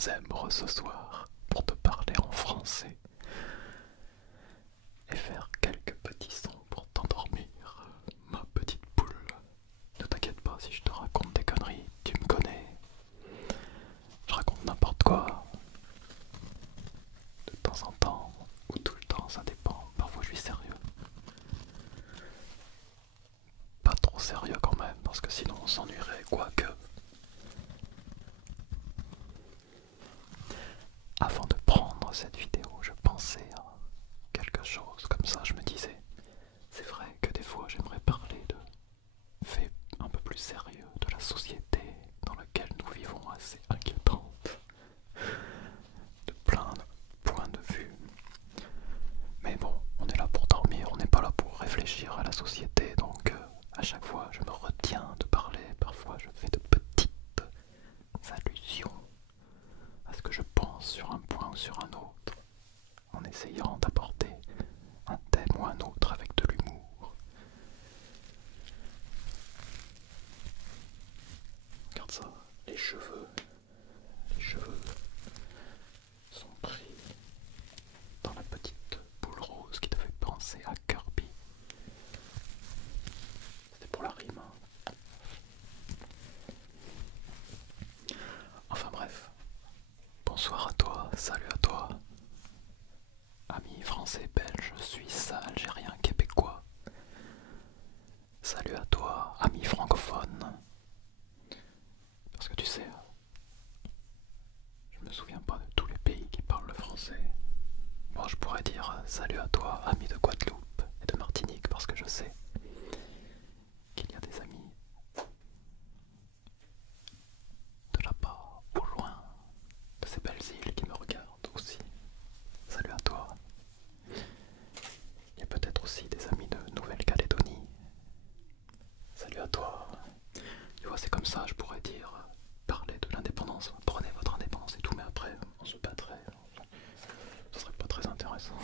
zèbre ce soir pour te parler en français et faire quelques petits sons pour t'endormir, ma petite poule. Ne t'inquiète pas si je te raconte des conneries, tu me connais. Je raconte n'importe quoi. De temps en temps, ou tout le temps, ça dépend. Parfois je suis sérieux. Pas trop sérieux quand même, parce que sinon on s'ennuierait, quoique. Avant de prendre cette vidéo, je pensais à quelque chose comme ça, je me disais, c'est vrai que des fois j'aimerais parler de faits un peu plus sérieux de la société dans laquelle nous vivons, assez inquiétante, de plein de points de vue. Mais bon, on est là pour dormir, on n'est pas là pour réfléchir à la société, donc à chaque fois je me retiens de parler, parfois je fais de petites allusions à ce que je pense sur un point ou sur un autre, en essayant d'apporter un thème ou un autre avec de l'humour. Regarde ça, les cheveux sont pris dans la petite boule rose qui te fait penser à Kirby. C'était pour la rime, hein. Enfin bref, bonsoir à toi, salut à toi, amis français, belges, suisses, algériens, québécois. Salut à toi, amis francophones. Parce que tu sais, je me souviens pas de tous les pays qui parlent le français. Bon, je pourrais dire salut à toi, amis de Guadeloupe et de Martinique, parce que je sais qu'il y a des amis de là-bas, au loin, de ces belles îles qui me regardent aussi. Salut à toi. Il y a peut-être aussi des amis de Nouvelle-Calédonie. Salut à toi. Tu vois, c'est comme ça, je pourrais dire, parler de l'indépendance. Prenez votre indépendance et tout, mais après, on se battrait. Ce serait pas très intéressant.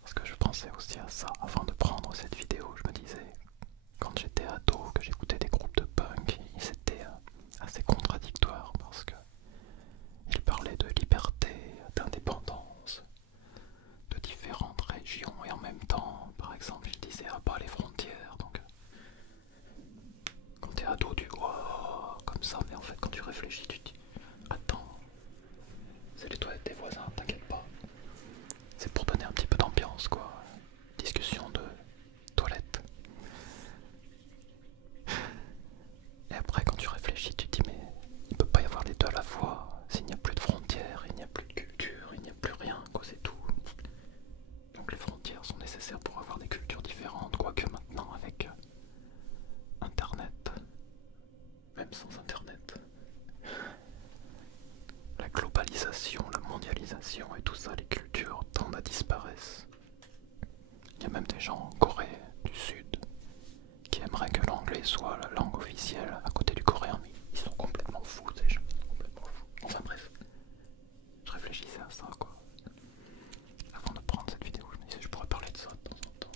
Parce que je pensais aussi à ça avant de prendre cette vidéo. Je me disais, quand j'étais ado, que j'écoutais des groupes de punk, ils étaient assez contradictoires parce que ils parlaient de liberté, d'indépendance, de différentes régions et en même temps, par exemple, ils disaient ah bah les frontières. Donc, quand t'es ado, tu vois comme ça, mais en fait, quand tu réfléchis, tu te dis attends, c'est les toilettes des voisins, t'inquiète pas. C'est pour donner un petit peu d'ambiance, quoi. Discussion de toilette. Et après, quand tu réfléchis, tu te dis mais il peut pas y avoir les deux à la fois. S'il n'y a plus de frontières, il n'y a plus de culture, il n'y a plus rien, quoi, c'est tout. Donc les frontières sont nécessaires pour avoir des cultures différentes, quoique maintenant avec Internet, même sans Internet, la globalisation, la mondialisation et tout ça, les cultures tendent à disparaître. Il y a même des gens en Corée du Sud qui aimeraient que l'anglais soit la langue officielle à côté du coréen, mais ils sont complètement fous, ces gens, complètement fous. Enfin bref, je réfléchissais à ça, quoi. Avant de prendre cette vidéo, je me disais je pourrais parler de ça de temps en temps.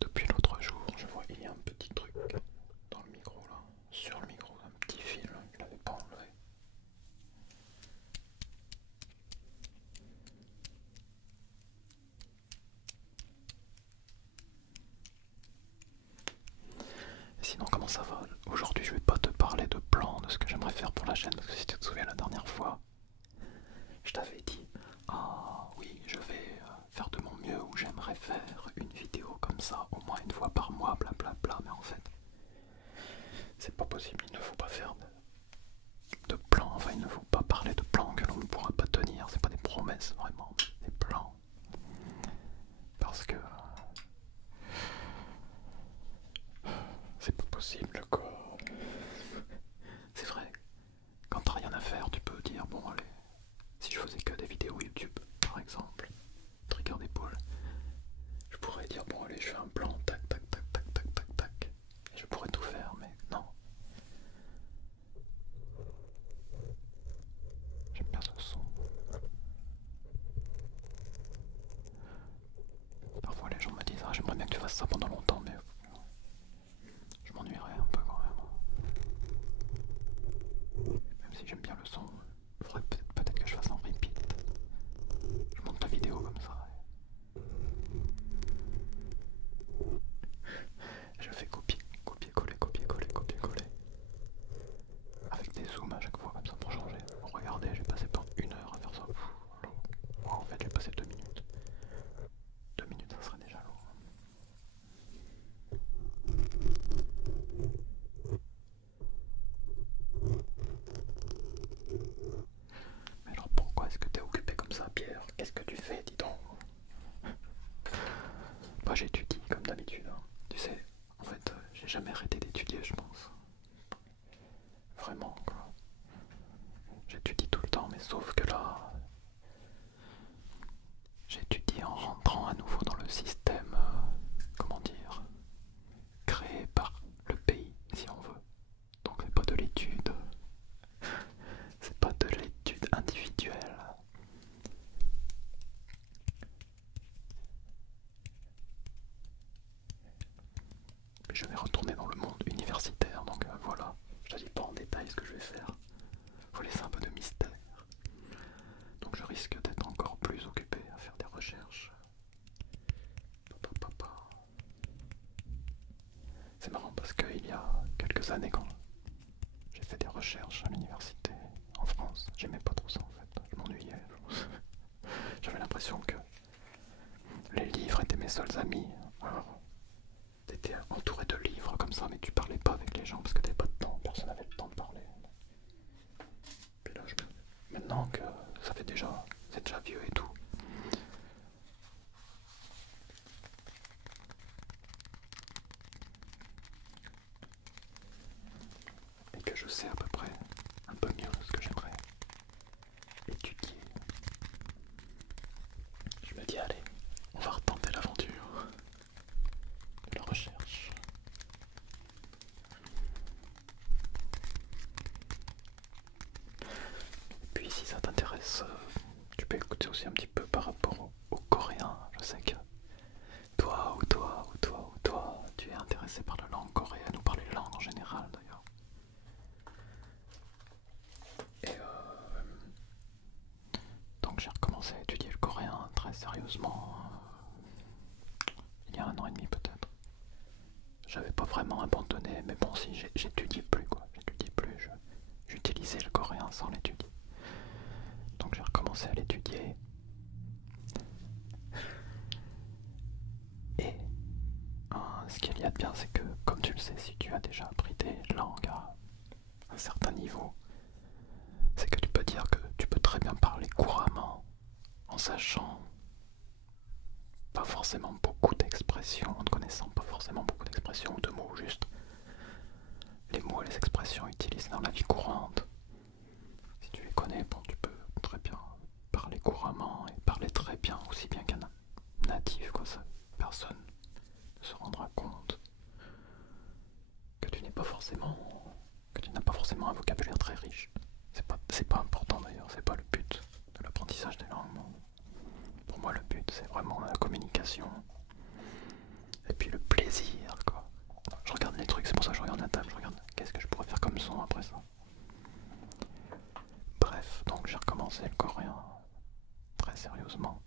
Depuis l'autre jour, je vois il y a un petit truc dans le micro là, sur le micro, un petit fil, je l'avais pas enlevé. Et sinon, comment ça va? Aujourd'hui, je vais pas te parler de plans, de ce que j'aimerais faire pour la chaîne, parce que si tu te souviens la dernière fois, je t'avais dit, ah oui, je vais faire de mon mieux, ou j'aimerais faire une vidéo comme ça, au moins une fois par mois, blablabla, mais en fait, c'est pas possible, il ne faut pas faire de plans, enfin il ne faut pas parler de plans que l'on ne pourra pas tenir, c'est pas des promesses vraiment, des plans. Parce que c'est pas possible, quoi. C'est vrai, quand t'as rien à faire, tu peux dire bon allez, si je faisais que des vidéos YouTube par exemple, Trigger des poules, j'ai jamais arrêté d'étudier, je pense. Vraiment, quoi. J'étudie tout le temps, mais sauf que là, j'étudie en rentrant à nouveau dans le système, comment dire, créé par le pays, si on veut. Donc c'est pas de l'étude, c'est pas de l'étude individuelle. Mais je vais retourner dans le monde universitaire, donc voilà. Je te dis pas en détail ce que je vais faire. Faut laisser un peu de mystère. Donc je risque d'être encore plus occupé à faire des recherches. C'est marrant parce qu'il y a quelques années, quand j'ai fait des recherches à l'université en France, j'aimais pas trop ça en fait, je m'ennuyais. J'avais l'impression que les livres étaient mes seuls amis. Alors, t'étais entouré de livres comme ça, mais tu parlais pas avec les gens parce que t'avais pas de temps, personne n'avait le temps de parler. Puis là, maintenant que ça fait déjà, c'est déjà vieux et tout, et que je sais à peu près un peu mieux ce que j'aimerais étudier, je me dis allez, on va retenter l'aventure de la recherche. Et puis si ça t'intéresse, tu peux écouter aussi un petit peu par rapport au coréen. Je sais que toi, tu es intéressé par la langue coréenne ou par les langues en général d'ailleurs. Et donc j'ai recommencé à étudier le coréen très sérieusement il y a 1 an et demi peut-être. J'avais pas vraiment abandonné, mais bon, si j'étudiais plus quoi, j'étudiais plus, j'utilisais le coréen sans l'étudier. Donc j'ai recommencé à l'étudier. Et ce qu'il y a de bien, c'est que, comme tu le sais, si tu as déjà appris des langues à un certain niveau, c'est que tu peux dire que tu peux très bien parler couramment en sachant pas forcément beaucoup d'expressions, en ne connaissant pas forcément beaucoup d'expressions ou de mots, juste les mots et les expressions utilisées dans la vie courante. Si tu les connais, bon, tu peux très bien parler couramment et parler très bien, aussi bien qu'un natif, quoi. Ça, personne ne se rendra compte que tu n'es pas forcément, que tu n'as pas forcément un vocabulaire très riche. C'est pas important d'ailleurs, c'est pas le but de l'apprentissage des langues. Pour moi, le but c'est vraiment la communication et puis le plaisir, quoi. Je regarde les trucs, c'est pour ça que je regarde la table, je regarde qu'est-ce que je pourrais faire comme son après ça. Bref, donc j'ai recommencé le coréen très sérieusement.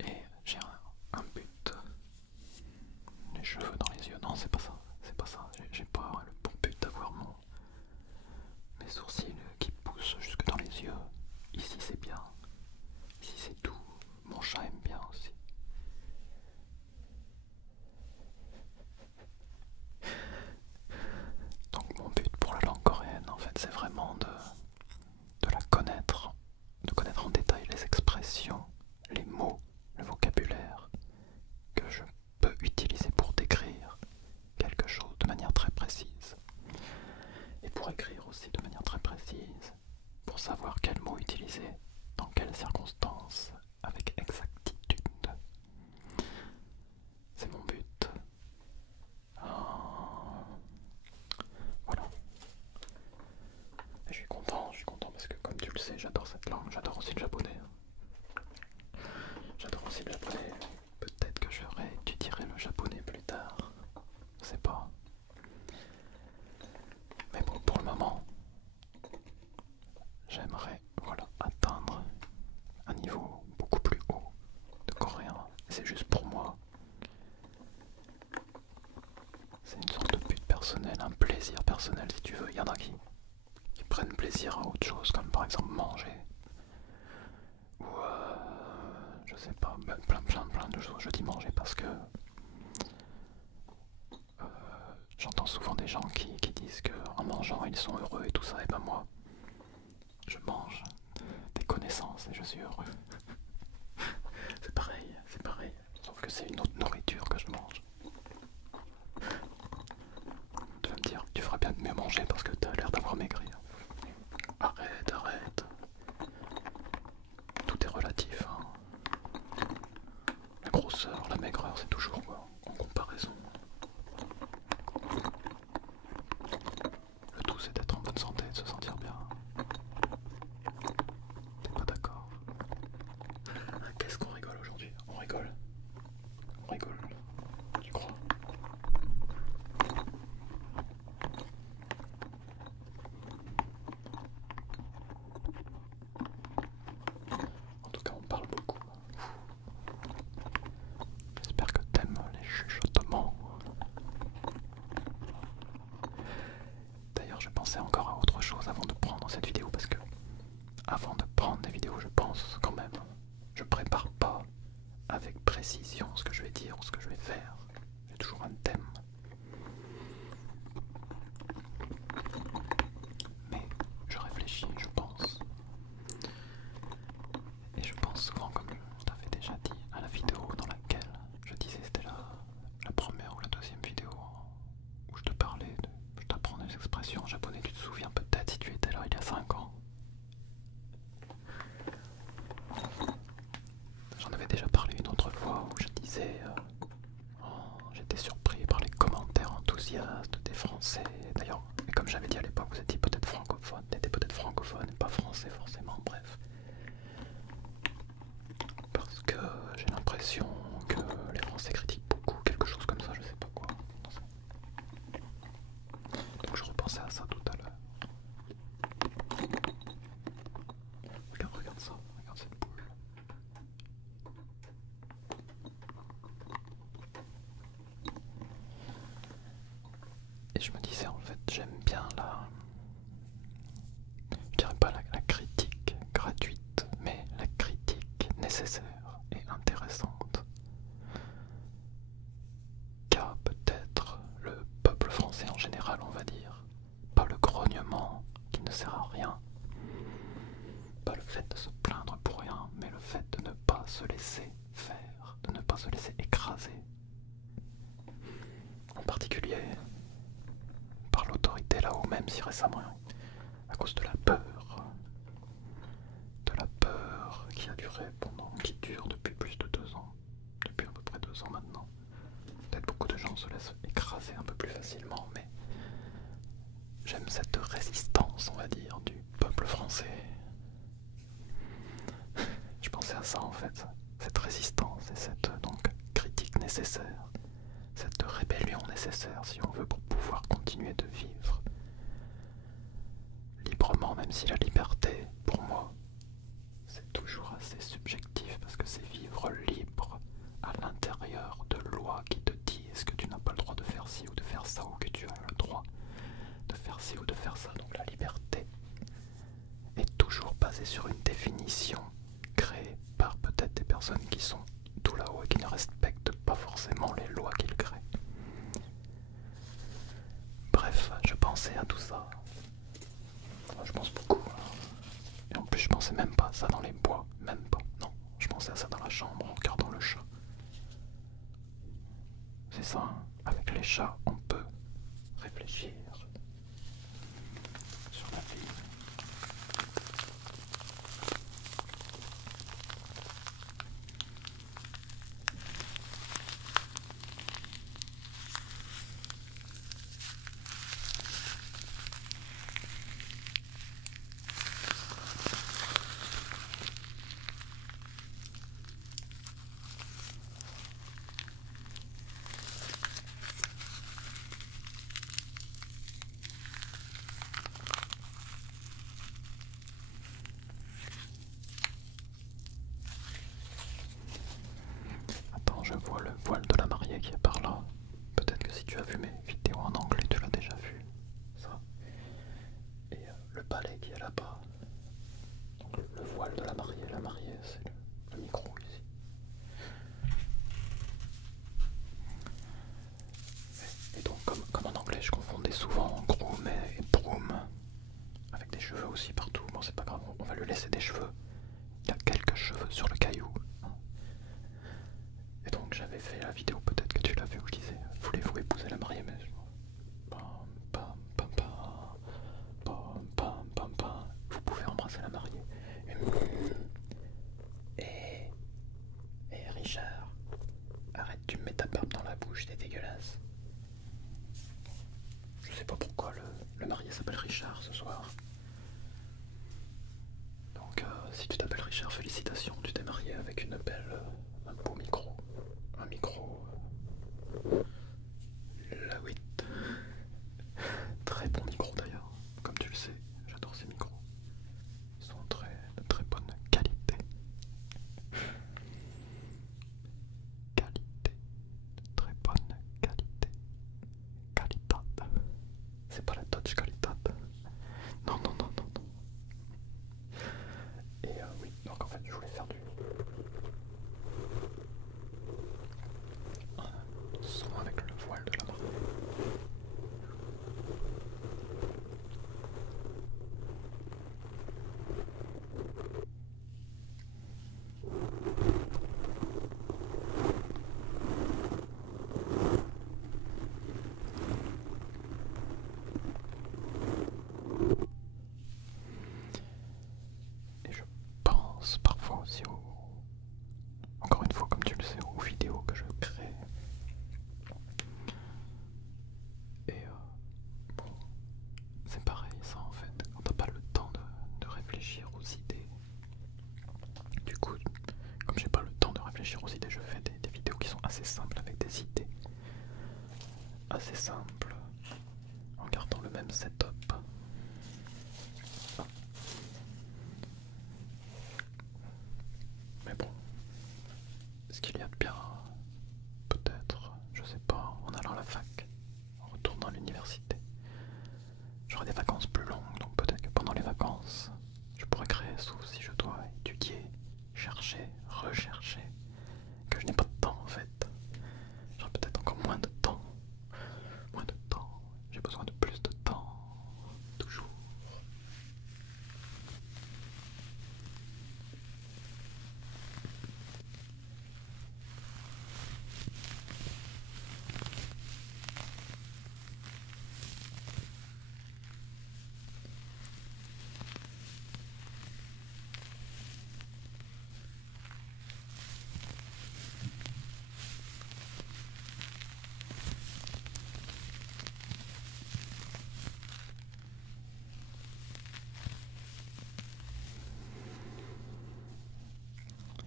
Et j'ai un but. Les cheveux dans les yeux, non, c'est pas ça. C'est pas ça. J'ai pas le bon but d'avoir mes sourcils qui poussent jusque dans les yeux. Ici c'est bien. Ici c'est doux. Mon chat aime bien aussi. Donc mon but pour la langue coréenne, en fait, c'est vraiment de la connaître, de connaître en détail les expressions, les mots, le vocabulaire que je peux utiliser pour décrire quelque chose de manière très précise. Et pour écrire aussi de manière très précise, pour savoir quel mot utiliser, dans quelles circonstances, avec exactitude. C'est mon but. Voilà. Et je suis content parce que comme tu le sais, j'adore cette langue, j'adore aussi le japonais. J'adore aussi le japonais. Peut-être que je réétudierai le japonais plus tard. Je sais pas. Mais bon, pour le moment, j'aimerais atteindre un niveau beaucoup plus haut de coréen. C'est juste pour moi. C'est une sorte de but personnel, un plaisir personnel si tu veux. Il y en a qui prennent plaisir à autre chose, comme par exemple manger. Ou je sais pas, plein de choses. Je dis manger parce que j'entends souvent des gens qui disent qu'en mangeant ils sont heureux et tout ça. Et ben moi, je mange des connaissances et je suis heureux. C'est pareil, sauf que c'est une autre nourriture que je mange. enthousiaste des Français. D'ailleurs, comme j'avais dit à l'époque, vous étiez peut-être francophone, n'étiez peut-être francophone et pas français forcément, bref. Parce que j'ai l'impression que les Français critiquent beaucoup quelque chose comme ça, je sais pas quoi. Donc je repensais à ça tout à l'heure. Regarde ça, regarde cette boule. Et je me disais en fait, j'aime bien je dirais pas la critique gratuite, mais la critique nécessaire et intéressante qu'a peut-être le peuple français en général, on va dire. Pas le grognement qui ne sert à rien, pas le fait de se plaindre pour rien, mais le fait de ne pas se laisser faire, de ne pas se laisser écraser. En particulier par l'autorité là-haut, même si récemment, à cause de la peur qui a duré qui dure depuis plus de 2 ans, depuis à peu près 2 ans maintenant. Peut-être beaucoup de gens se laissent écraser un peu plus facilement, mais j'aime cette résistance, on va dire, du peuple français. Je pensais à ça en fait, cette résistance et cette critique nécessaire, cette rébellion nécessaire si on veut pour pouvoir continuer de vivre librement, même si la liberté, pour moi, c'est toujours assez subjectif parce que c'est vivre libre à l'intérieur de lois qui te disent que tu n'as pas le droit de faire ci ou de faire ça, ou que tu as le droit de faire ci ou de faire ça. Donc la liberté est toujours basée sur une définition créée par peut-être des personnes qui sont tout là-haut et qui ne respectent pas forcément les lois qu'ils créent. Bref, je pensais à tout ça. Enfin, je pense beaucoup. Et en plus, je pensais même pas à ça dans les bois. Même pas. Non, je pensais à ça dans la chambre en regardant le chat. C'est ça, hein. Avec les chats, on peut réfléchir sur la vie. Attends, je vois le voile de la mariée qui est par là. Peut-être que si tu as vu mes vidéos en anglais, tu l'as déjà vu. Ça. Et le balai qui est là-bas. Donc le voile de la mariée, c'est le micro ici. Et donc comme en anglais je confondais souvent groom et broom, avec des cheveux aussi partout, bon c'est pas grave, on va lui laisser des cheveux. Il y a quelques cheveux sur le caillou. Et donc j'avais fait la vidéo, peut-être que tu l'as vu, où je disais voulez-vous épouser la mariée, mais vous pouvez embrasser la mariée. Et Richard, arrête, tu me mets ta barbe dans la bouche, t'es dégueulasse. Je sais pas pourquoi le marié s'appelle Richard ce soir. Donc si tu t'appelles Richard, félicitations, tu t'es marié avec une belle, un beau micro. Un micro assez simple en gardant le même setup. Mais bon, ce qu'il y a de bien, peut-être, je sais pas, en allant à la fac, en retournant à l'université, j'aurai des vacances plus longues, donc peut-être que pendant les vacances, je pourrais créer, sauf si je dois étudier, chercher, rechercher, que je n'ai pas de temps en fait. J'aurai peut-être encore moins de temps. Moins de temps. J'ai besoin de plus de temps. Toujours.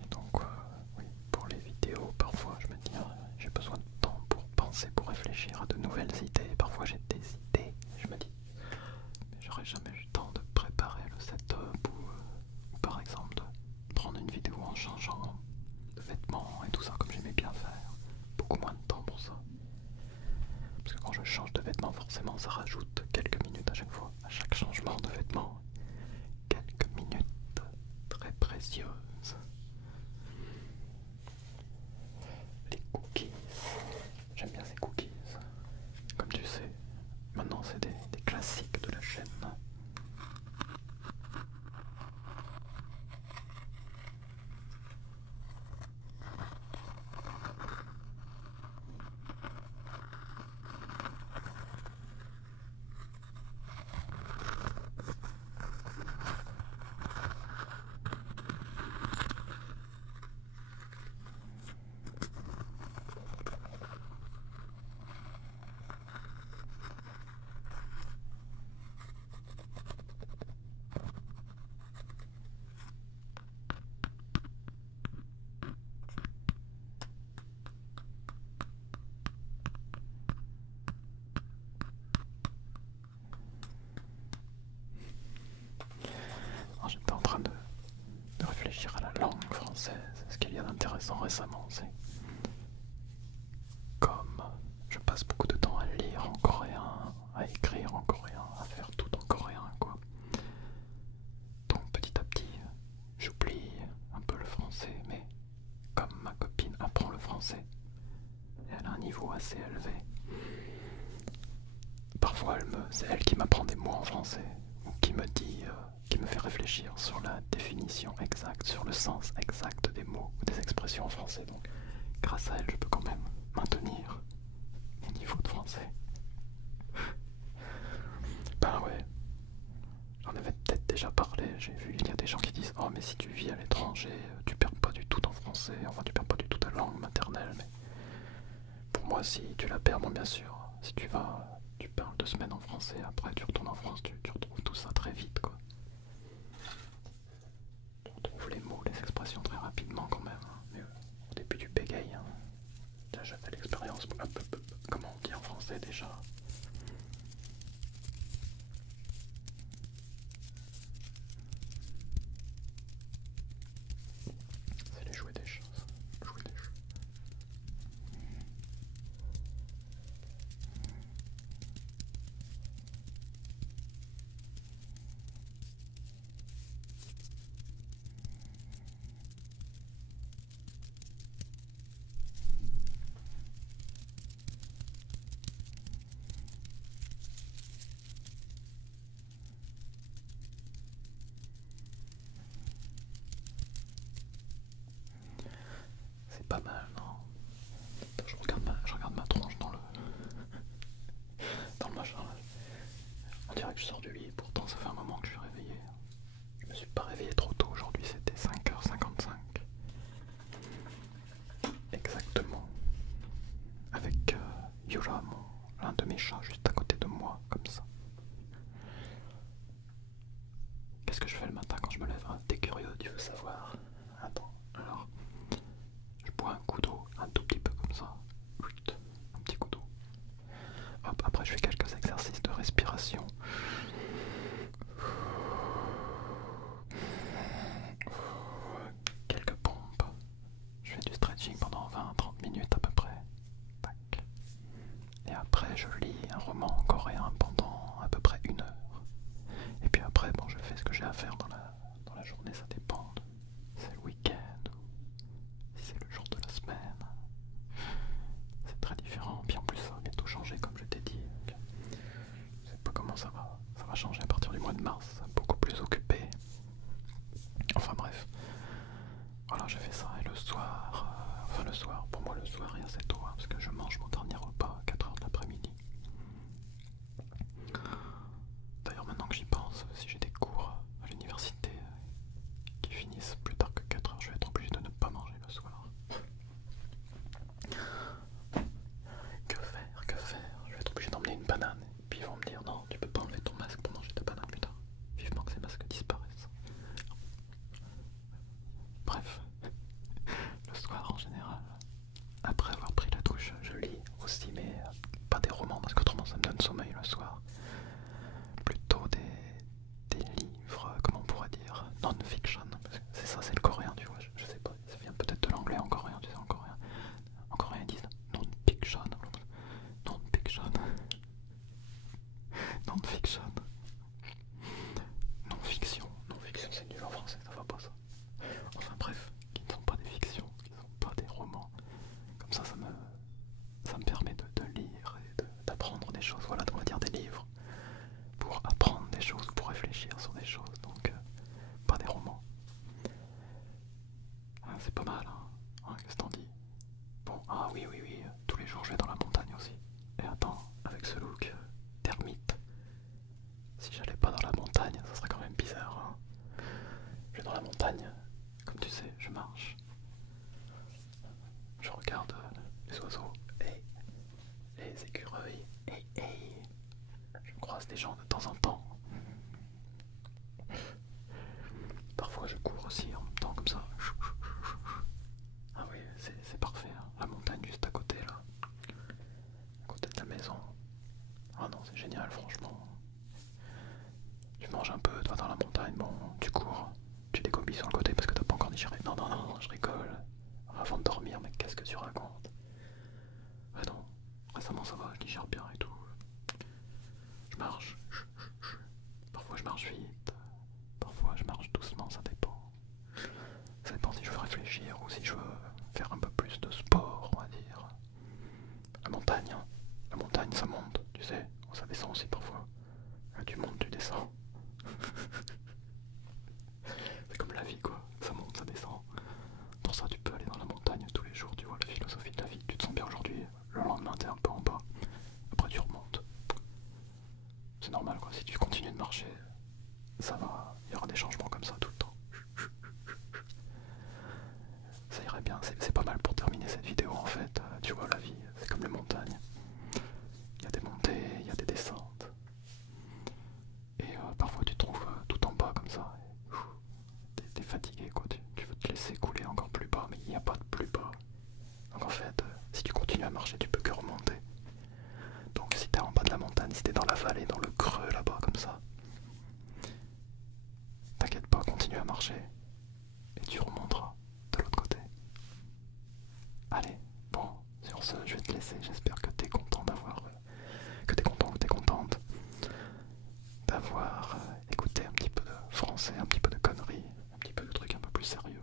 Et donc, oui, pour les vidéos, parfois je me dis, j'ai besoin de temps pour penser, pour réfléchir à de nouvelles idées. Parfois j'ai des idées, je me dis, mais j'aurais jamais eu le temps de préparer le setup ou par exemple de prendre une vidéo en changeant de vêtements et tout ça comme j'aimais bien faire. Beaucoup moins de temps pour ça. Parce que quand je change de vêtements, forcément ça rajoute quelques minutes à chaque fois. À chaque changement de vêtements, quelques minutes très précieuses. Les cookies. J'aime bien ces cookies. Comme tu sais, maintenant c'est des classiques de la chaîne. J'étais en train de réfléchir à la langue française. Ce qu'il y a d'intéressant récemment, c'est comme je passe beaucoup de temps à lire en coréen, à écrire en coréen, à faire tout en coréen, quoi. Donc petit à petit, j'oublie un peu le français, mais comme ma copine apprend le français, et elle a un niveau assez élevé, parfois c'est elle qui m'apprend des mots en français, ou qui me dit, qui me fait réfléchir sur la définition exacte, sur le sens exact des mots ou des expressions en français. Donc grâce à elle, je peux quand même maintenir mes niveaux de français. Ben ouais, j'en avais peut-être déjà parlé, j'ai vu, il y a des gens qui disent oh mais si tu vis à l'étranger, tu perds pas du tout ton français, enfin tu perds pas du tout ta langue maternelle, mais pour moi si tu la perds, bon bien sûr, si tu vas, tu parles 2 semaines en français, après tu retournes en France, tu retrouves tout ça très vite quoi. Tu retrouves les mots, les expressions très rapidement quand même, hein. Mais au début tu bégayes, hein. Là j'ai fait l'expérience, comment on dit en français déjà? C'est les jouets des choses. Jouer des choses. C'est pas mal, non? Attends, je regarde ma tronche dans le machin là. On dirait que je sors du lit, pourtant ça fait un moment que je suis réveillé. Je me suis pas réveillé trop tôt, aujourd'hui c'était 5h55. Exactement. Avec Yura, l'un de mes chats, juste à côté de moi, comme ça. Qu'est-ce que je fais le matin quand je me lève? T'es curieux, tu veux savoir? Attends, alors, je bois un coup d'eau, un tout petit peu comme ça. Un petit coup d'eau. respiration. Quelques pompes. Je fais du stretching pendant 20-30 minutes à peu près. Tac. Et après, je lis un roman coréen pendant à peu près 1 heure. Et puis après, bon, je fais ce que j'ai à faire dans la journée, ça dépend. Si c'est le week-end ou si c'est le jour de la semaine. C'est très différent. Puis en plus, ça va bientôt changer, comme je t'ai dit. Donc, je sais pas comment ça va. Ça va changer à partir du mois de mars. Ça va beaucoup plus occupé. Enfin bref. Voilà, j'ai fait ça. Et le soir, enfin le soir, pour moi le soir, il y a assez tôt, hein, parce que je mange mon dernier repas à 4 h de l'après-midi. D'ailleurs, maintenant que j'y pense, si j'ai des cours à l'université qui finissent plus tard que 4 h, je vais être obligé de ne pas manger le soir. Que faire? Que faire? Je vais être obligé d'emmener une banane. Et puis ils vont me dire non, tu peux pas enlever ton masque pour manger ta banane plus tard. Vivement que ces masques disparaissent. Bref, le soir en général, après avoir pris la douche, je lis aussi, mais pas des romans parce qu'autrement ça me donne sommeil le soir. Plutôt des livres, comment on pourrait dire, non-fiction. C'est ça, c'est le coréen, tu vois. Je sais pas, ça vient peut-être de l'anglais en coréen, tu sais, en coréen. En coréen ils disent non-fiction. Non-fiction. Non-fiction. Non-fiction. Non-fiction, c'est nul en français, ça va pas ça. Enfin bref, qui ne sont pas des fictions, qui ne sont pas des romans. Comme ça me permet de lire et d'apprendre des choses. Voilà, on va dire des livres pour apprendre des choses, pour réfléchir sur des choses. Donc, pas des romans. Ah, c'est pas mal, hein, qu'est-ce que t'en dis? Bon, ah oui, tous les jours je vais dans la montagne aussi. Et attends, avec ce look termite, si j'allais pas dans la montagne, ça serait quand même bizarre, hein. Je vais dans la montagne, comme tu sais, je marche. Je regarde les oiseaux, et les écureuils, et je croise des gens de temps en temps. Parfois je cours aussi en même temps comme ça. Ah oui, c'est parfait, hein. La montagne juste à côté là, à côté de la maison. Ah non, c'est génial franchement. Tu manges un peu, toi dans la montagne, bon, tu cours, tu dégombis sur le côté parce que t'as pas encore digéré. Non, je rigole. Avant de dormir, mais qu'est-ce que tu racontes? Ah non, récemment ça va, je digère bien et tout. Je marche. Parfois je marche vite, parfois je marche doucement, ça dépend. Ça dépend si je veux réfléchir ou si je veux faire un peu plus de sport, on va dire. La montagne, hein. La montagne ça monte, tu sais, ça descend aussi parfois. Là, tu montes, tu descends. C'est comme la vie quoi, ça monte, ça descend. Pour ça tu peux aller dans la montagne tous les jours, tu vois la philosophie de la vie. Tu te sens bien aujourd'hui, le lendemain t'es un peu en bas, après tu remontes. C'est normal quoi, si tu continues de marcher, ça va, il y aura des changements comme ça tout le temps. Ça irait bien, c'est pas mal pour terminer cette vidéo en fait. Tu vois la vie, c'est comme les montagnes. Il y a des montées, il y a des descentes. Et parfois tu te trouves tout en bas comme ça. T'es fatigué quoi, tu veux te laisser couler encore plus bas, mais il n'y a pas de plus bas. Donc en fait, si tu continues à marcher, tu peux que remonter. Donc si t'es en bas de la montagne, si t'es dans la vallée, dans le creux là-bas comme ça, t'inquiète pas, continue à marcher. Et tu remonteras de l'autre côté. Allez, bon, sur ce, je vais te laisser. J'espère que t'es content que t'es content, que t'es contente d'avoir écouté un petit peu de français, un petit peu de conneries, un petit peu de trucs un peu plus sérieux.